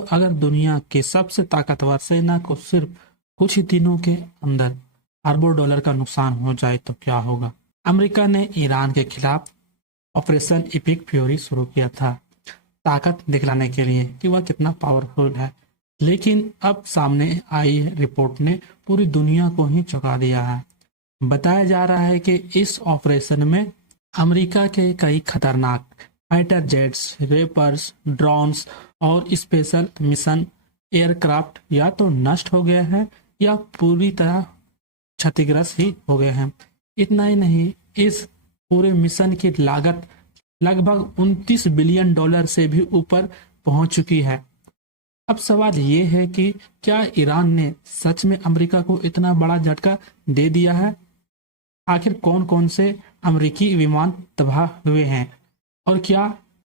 अगर दुनिया के सबसे ताकतवर सेना को सिर्फ कुछ ही दिनों के अंदर अरबों डॉलर का नुकसान हो जाए तो क्या होगा। अमेरिका ने ईरान के खिलाफ ऑपरेशन इपिक फ्यूरी शुरू किया था, ताकत दिखलाने के लिए कि वह कितना पावरफुल है। लेकिन अब सामने आई रिपोर्ट ने पूरी दुनिया को ही चौंका दिया है। बताया जा रहा है कि इस ऑपरेशन में अमेरिका के कई खतरनाक फाइटर जेट्स, रेपर्स, ड्रोन्स और स्पेशल मिशन एयरक्राफ्ट या तो नष्ट हो गए हैं या पूरी तरह क्षतिग्रस्त ही हो गए हैं। इतना ही नहीं, इस पूरे मिशन की लागत लगभग 29 बिलियन डॉलर से भी ऊपर पहुंच चुकी है। अब सवाल ये है कि क्या ईरान ने सच में अमेरिका को इतना बड़ा झटका दे दिया है? आखिर कौन कौन से अमेरिकी विमान तबाह हुए हैं और क्या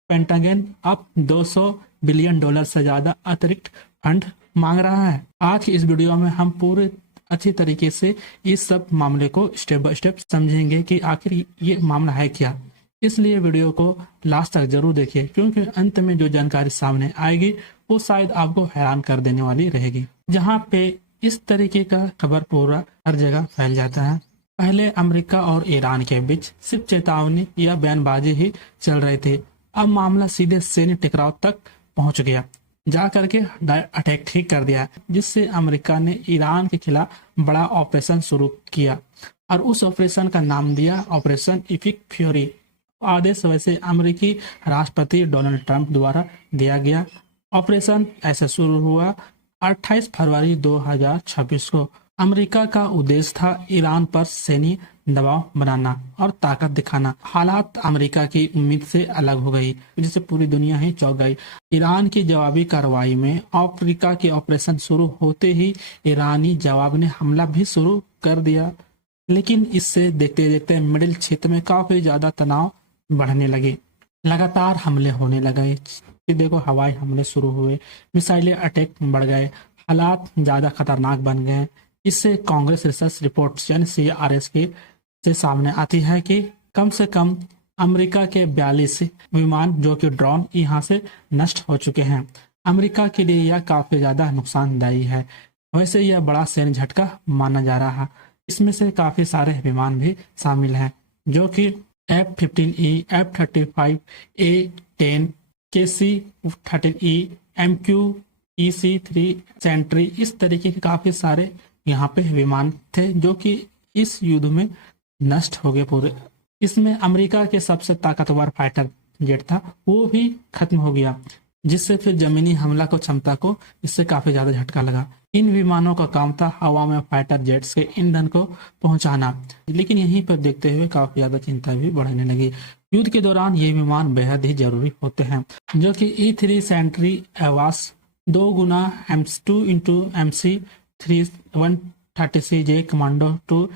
पेंटागन अब 200 बिलियन डॉलर से ज्यादा अतिरिक्त फंड मांग रहा है? आज की इस वीडियो में हम पूरे अच्छी तरीके से इस सब मामले को स्टेप बाय स्टेप समझेंगे कि आखिर ये मामला है क्या। इसलिए वीडियो को लास्ट तक जरूर देखिए, क्योंकि अंत में जो जानकारी सामने आएगी वो शायद आपको हैरान कर देने वाली रहेगी। जहाँ पे इस तरीके का खबर पूरा हर जगह फैल जाता है। पहले अमेरिका और ईरान के बीच सिर्फ चेतावनी या बयानबाजी ही चल रही थी। अब मामला सीधे सैन्य टकराव तक पहुंच गया, जा करके अटैक ठीक कर दिया, जिससे अमेरिका ने ईरान के खिलाफ बड़ा ऑपरेशन शुरू किया और उस ऑपरेशन का नाम दिया ऑपरेशन इपिक फ्यूरी। आदेश वैसे अमेरिकी राष्ट्रपति डोनाल्ड ट्रंप द्वारा दिया गया। ऑपरेशन ऐसे शुरू हुआ 28 फरवरी 2026 को। अमेरिका का उद्देश्य था ईरान पर सैन्य दबाव बनाना और ताकत दिखाना। हालात अमेरिका की उम्मीद से अलग हो गई, जिससे पूरी दुनिया ही चौंक गई। ईरान की जवाबी कार्रवाई में अमेरिका के ऑपरेशन शुरू होते ही ईरानी जवाब ने हमला भी शुरू कर दिया। लेकिन इससे देखते देखते मिडिल क्षेत्र में काफी ज्यादा तनाव बढ़ने लगे। लगातार हमले होने लगे। देखो, हवाई हमले शुरू हुए, मिसाइलें अटैक बढ़ गए, हालात ज्यादा खतरनाक बन गए। इससे कांग्रेस रिसर्च रिपोर्ट्स यानी CRS के से सामने आती है कि कम से कम अमेरिका के 42 विमान जो कि ड्रोन यहाँ से नष्ट हो चुके हैं। अमेरिका के लिए यह काफी ज्यादा नुकसानदायी है। वैसे यह बड़ा सैन्य झटका माना जा रहा है। इसमें से काफी सारे विमान भी शामिल हैं, जो कि F-15E, F-35A-10, KC-13E, MQ-EC-3 Sentry, इस तरीके के काफी सारे यहाँ पे विमान थे जो कि इस युद्ध में नष्ट हो गए पूरे। इसमें अमेरिका के सबसे ताकतवर फाइटर जेट था, वो भी खत्म हो गया, जिससे फिर जमीनी हमला को क्षमता को इससे काफी ज्यादा झटका लगा। इन विमानों का काम था हवा में फाइटर जेट्स के ईंधन को पहुंचाना। लेकिन यहीं पर देखते हुए काफी ज्यादा चिंता भी बढ़ने लगी। युद्ध के दौरान ये विमान बेहद ही जरूरी होते हैं, जो कि E-3 सेंट्री एवास 2 गुना M2 इंटू MC-130J कमांडो 2,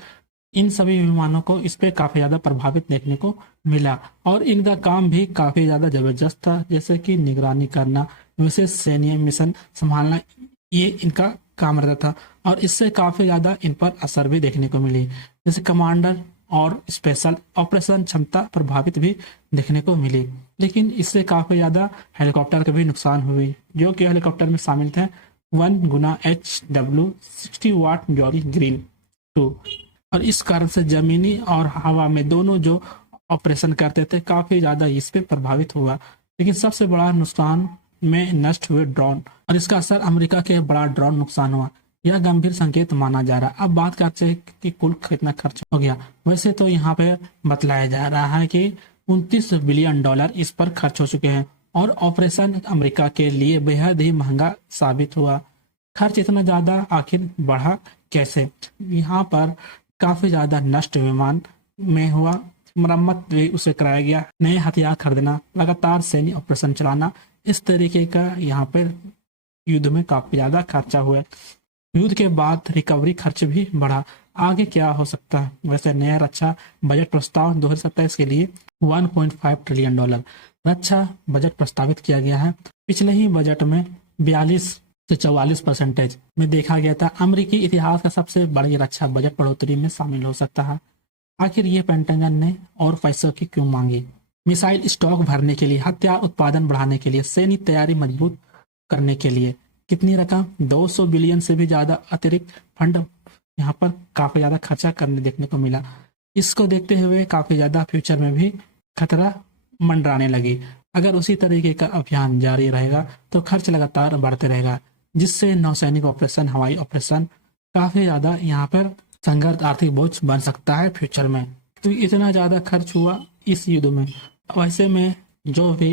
इन सभी विमानों को इस पे काफी ज्यादा प्रभावित देखने को मिला और इनका काम भी काफी ज्यादा जबरदस्त था, जैसे कि निगरानी करना, विशेष सैन्य मिशन संभालना, ये इनका काम रहता था और इससे काफी ज्यादा इन पर असर भी देखने को मिली। जैसे कमांडर और स्पेशल ऑपरेशन क्षमता प्रभावित भी देखने को मिली। लेकिन इससे काफी ज्यादा हेलीकॉप्टर का भी नुकसान हुई, जो कि हेलीकॉप्टर में शामिल थे 1 गुना HW60 वाट जॉली ग्रीन 2, और इस कारण से जमीनी और हवा में दोनों जो ऑपरेशन करते थे काफी ज्यादा इस पे प्रभावित हुआ। लेकिन सबसे बड़ा नुकसान में नष्ट हुए ड्रोन, और इसका असर अमेरिका के बड़ा ड्रोन नुकसान हुआ। यह गंभीर संकेत माना जा रहा है। अब बात करते हैं कि कुल कितना खर्च हो गया। वैसे तो यहाँ पे बतलाया जा रहा है कि 29 बिलियन डॉलर इस पर खर्च हो चुके हैं और ऑपरेशन अमेरिका के लिए बेहद ही महंगा साबित हुआ। खर्च इतना ज्यादा आखिर बढ़ा कैसे? यहाँ पर काफी ज्यादा नष्ट विमान में हुआ, मरम्मत भी उसे कराया गया, नए हथियार खरीदना, लगातार सैन्य ऑपरेशन चलाना, इस तरीके का यहाँ पर युद्ध में काफी ज्यादा खर्चा हुआ। युद्ध के बाद रिकवरी खर्च भी बढ़ा। आगे क्या हो सकता है? वैसे नया रक्षा बजट प्रस्ताव 2027 के लिए 1.5 ट्रिलियन डॉलर रक्षा बजट प्रस्तावित किया गया है। पिछले ही बजट में 42 से 44% में देखा गया था। अमेरिकी इतिहास का सबसे बड़ी रक्षा बजट बढ़ोतरी में शामिल हो सकता है। आखिर ये पेंटागन ने और पैसों की क्यों मांगी? मिसाइल स्टॉक भरने के लिए, हथियार उत्पादन बढ़ाने के लिए, सैन्य तैयारी मजबूत करने के लिए। कितनी रकम? 200 बिलियन से भी ज़्यादा अतिरिक्त फंड यहाँ पर काफ़ी ज़्यादा खर्चा करने देखने को मिला। इसको देखते हुए काफ़ी ज़्यादा फ्यूचर में भी खतरा मंडराने लगी। अगर उसी तरीके का अभियान जारी रहेगा तो खर्च लगातार बढ़ते रहेगा, जिससे नौसैनिक ऑपरेशन, हवाई ऑपरेशन काफ़ी ज़्यादा यहाँ पर संघर्ष, आर्थिक बोझ बन सकता है फ्यूचर में। तो इतना ज़्यादा खर्च हुआ इस युद्ध में। वैसे में जो भी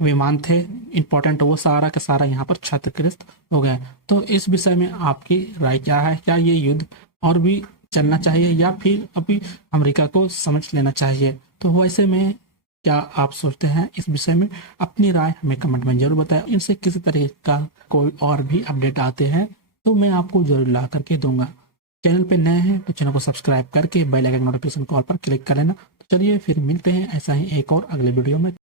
विमान थे इम्पोर्टेंट, वो सारा का सारा यहाँ पर क्षतिग्रस्त हो गए। तो इस विषय में आपकी राय क्या है? क्या ये युद्ध और भी चलना चाहिए या फिर अभी अमेरिका को समझ लेना चाहिए? तो वैसे में क्या आप सोचते हैं इस विषय में? अपनी राय हमें कमेंट में जरूर बताएं। इनसे किसी तरह का कोई और भी अपडेट आते हैं तो मैं आपको जरूर ला करके दूंगा। चैनल पे नए हैं तो चैनल को सब्सक्राइब करके बेल आइकन नोटिफिकेशन कॉल पर क्लिक कर लेना। तो चलिए फिर मिलते हैं ऐसा ही एक और अगले वीडियो में।